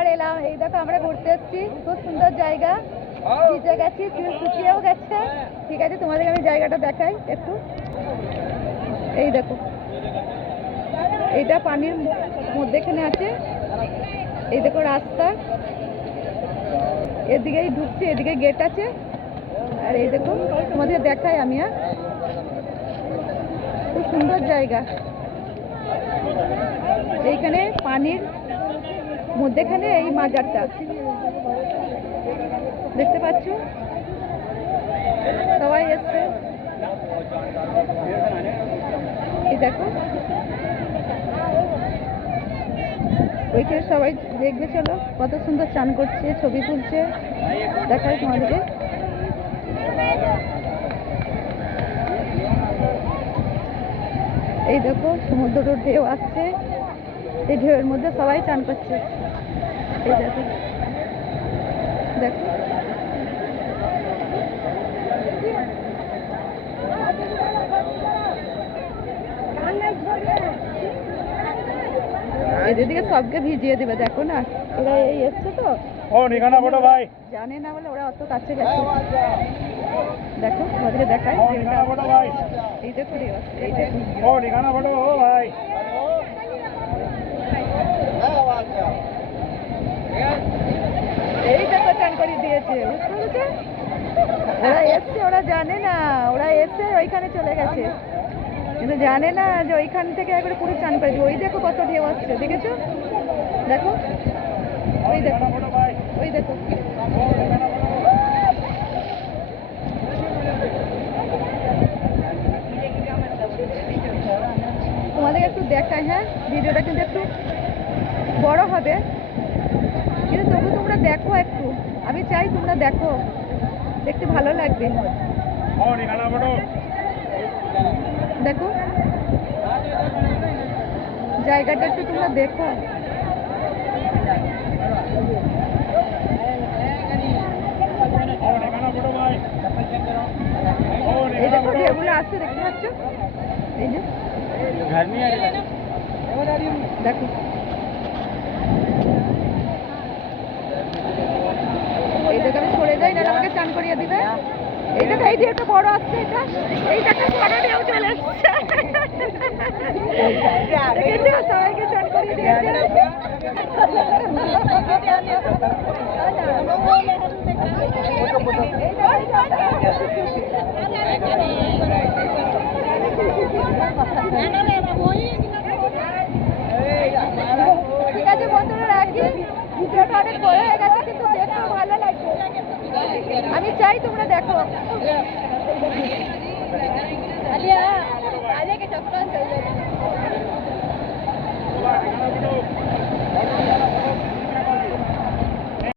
আবার এলাম। এই দেখো আমরা ঘুরতে এসেছি, খুব সুন্দর জায়গা, ভিজে গেছি, চুল শুকিয়েও গেছে। ঠিক আছে, তোমাদের আমি জায়গাটা দেখাই একটু। এই দেখো, এইটা পানির মধ্যেখানে আছে। এই দেখো রাস্তা, এদিকেই ঢুকছে, এদিকে গেট আছে। আর এই দেখো, তোমাদের দেখাই আমি। খুব সুন্দর জায়গা। এইখানে পানির মধ্যেখানে এই মাজারটা দেখতে পাচ্ছ, সবাই এসছে। এই দেখো, ওইখানে সবাই দেখবে, চলো কত সুন্দর চান করছে, ছবি তুলছে। দেখাই তোমাদেরকে। এই দেখো, সমুদ্রের ঢেউ আসছে, এই ঢেউয়ের মধ্যে সবাই চান করছে। এই দেখো, দেখো এদিকে সবকে ভিজিয়ে দেবে। দেখো না, ওরা এই এসছে তো, ভাই জানে না বলে ওরা অত কাছে গেছে। দেখো তোমাদেরকে দেখাই, এই দেখো ঢেউ আসছে, এই দেখো ভাই এই দেখো চান করিয়ে দিয়েছে, বুঝতে পেরেছে? ওরা এসছে, ওরা জানে না, ওরা এসে ওইখানে চলে গেছে, কিন্তু জানে না যে ওইখান থেকে একবারে পুরো চান করেছে। ওই দেখো কত ঢেউ আসছে, দেখেছো? দেখো, ওই দেখো, ওই দেখো। তোমাদেরকে একটু দেখাই, হ্যাঁ, ভিডিওটা কিন্তু একটু বড় হবে, কিন্তু তবু তোমরা দেখো একটু। আমি চাই তোমরা দেখো, দেখতে ভালো লাগবে। দেখো জায়গাটা একটু তোমরা দেখো। এই দেখো ঢেউগুলো আসছে, দেখতে পাচ্ছ? এই যে দেখো, এই দেখো, আমি সরে যাই না, আমাকে চান করিয়ে দিবে। এই দেখো, এই ঢেউটা বড় আসছে, এটা এই দেখো বড় ঢেউ চলে এসছে। দেখেছো, সবাইকে চান করিয়ে দিয়েছে। ঠিক আছে বন্ধুরা, রাখি। ভিডিওটা অনেক বড় হয়ে গেছে, কিন্তু দেখতে ভালো লাগছে। আমি চাই তোমরা দেখো। আলিয়া, আলিয়া কে চক্কর